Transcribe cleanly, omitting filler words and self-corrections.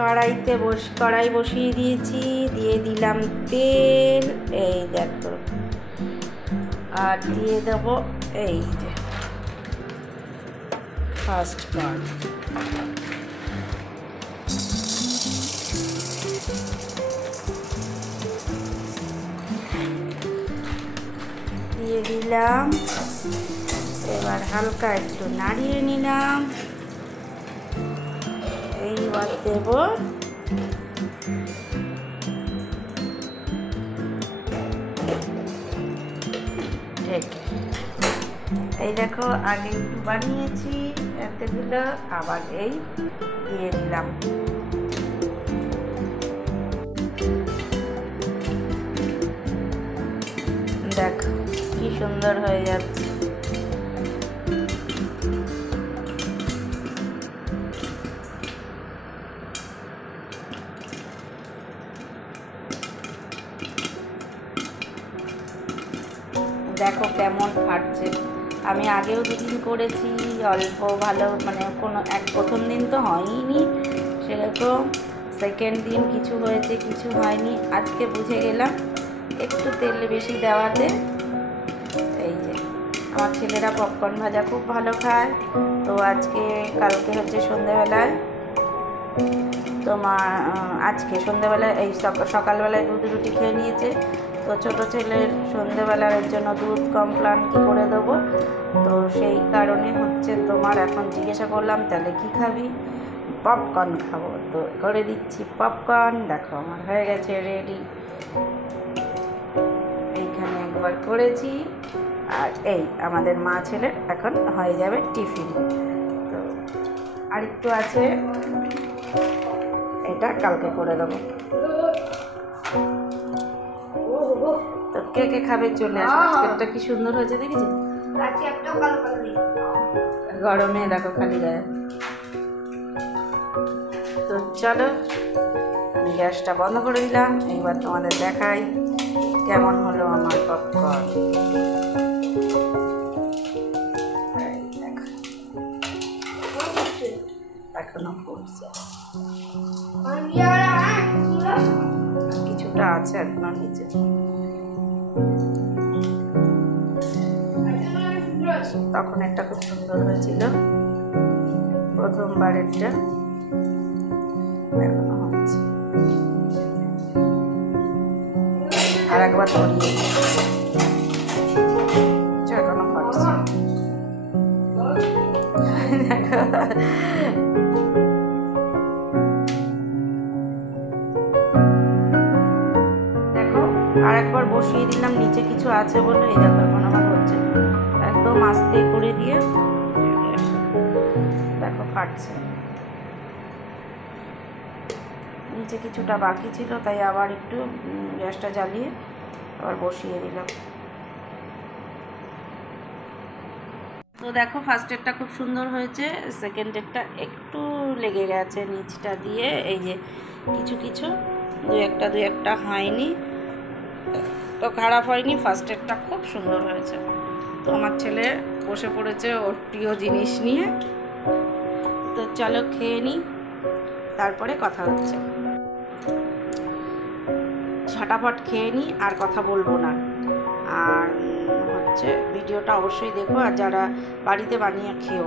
কড়াই বসিয়ে দিয়েছি, দিয়ে দিলাম তেল, এই দেখো, আর দিয়ে দেবো এই যে ফার্স্ট পার্ট। দিয়ে দিলাম, এবার হালকা একটু নাড়িয়ে নিলাম, এইবার দেব ঢেকে। এই দেখো আগে একটু বানিয়েছি এতগুলো, আবার এই দিয়ে দিলাম। দেখো কি সুন্দর হয়ে যাচ্ছে। দেখো কেমন ফাটছে। আমি আগেও দুদিন করেছি, অল্প ভালো, মানে প্রথম দিন তো হয়নি সেরকম, সেকেন্ড দিন কিছু হয়েছে কিছু হয়নি। আজকে বুঝে গেলাম একটু তেল বেশি দেওয়াতে। এই যে আমার ছেলেরা পপকর্ন ভাজা খুব ভালো খায়, তো কালকে হচ্ছে সন্ধ্যেবেলায় আজকে সন্ধ্যেবেলায় এই সকালবেলায় দুধ রুটি খেয়ে নিয়েছে, তো ছোটো ছেলের সন্ধ্যেবেলার জন্য দুধ কমপ্লান কি করে দেবো, তো সেই কারণে হচ্ছে এখন জিজ্ঞাসা করলাম তাহলে কি খাবি, পপকর্ন খাবো, তো করে দিচ্ছি পপকর্ন। দেখো আমার হয়ে গেছে রেডি, এইখানে একবার করেছি, আর এই আমাদের মা ছেলের এখন হয়ে যাবে টিফিন। তো আরেকটু আছে, এটা কালকে করে দেবো। তো কে কে খাবে চলে আসে। আজকেরটা কি সুন্দর হয়েছে দেখেছি, গরমে দেখো খালি গায়ে। তো চলো আমি গ্যাসটা বন্ধ করে দিলাম, এইবার তোমাদের দেখাই কেমন হলো আমার পপকর্ন। এখনো ফুটছে, কিছুটা আছে এখনো নিচে। তখন একটা খুব সুন্দর হয়েছিল প্রথমবারেরটা, এখনো হচ্ছে। আর একবার ধরিয়ে এখনো ফাটছে। দেখো আর একবার বসিয়ে দিলাম, নিচে কিছু আছে বলে এই দেখো এখন আমার হচ্ছে, একদম আস্তে করে দিয়ে দেখো ফাটছে। নিচে কিছুটা বাকি ছিল, তাই আবার একটু গ্যাসটা জ্বালিয়ে আবার বসিয়ে দিলাম। তো দেখো ফার্স্টেরটা খুব সুন্দর হয়েছে, সেকেন্ডেরটা একটু লেগে গেছে নিচটা দিয়ে, এই যে কিছু কিছু দু একটা হয়নি, তো খারাপ হয়নি, ফার্স্টেরটা খুব সুন্দর হয়েছে। তো আমার ছেলে বসে পড়েছে ওর প্রিয় জিনিস নিয়ে, তো চলো খেয়ে নিই, তারপরে কথা হচ্ছে। ঝটাফট খেয়ে নিই, আর কথা বলবো না। আর হচ্ছে ভিডিওটা অবশ্যই দেখো, আর যারা বাড়িতে বানিয়ে খেও।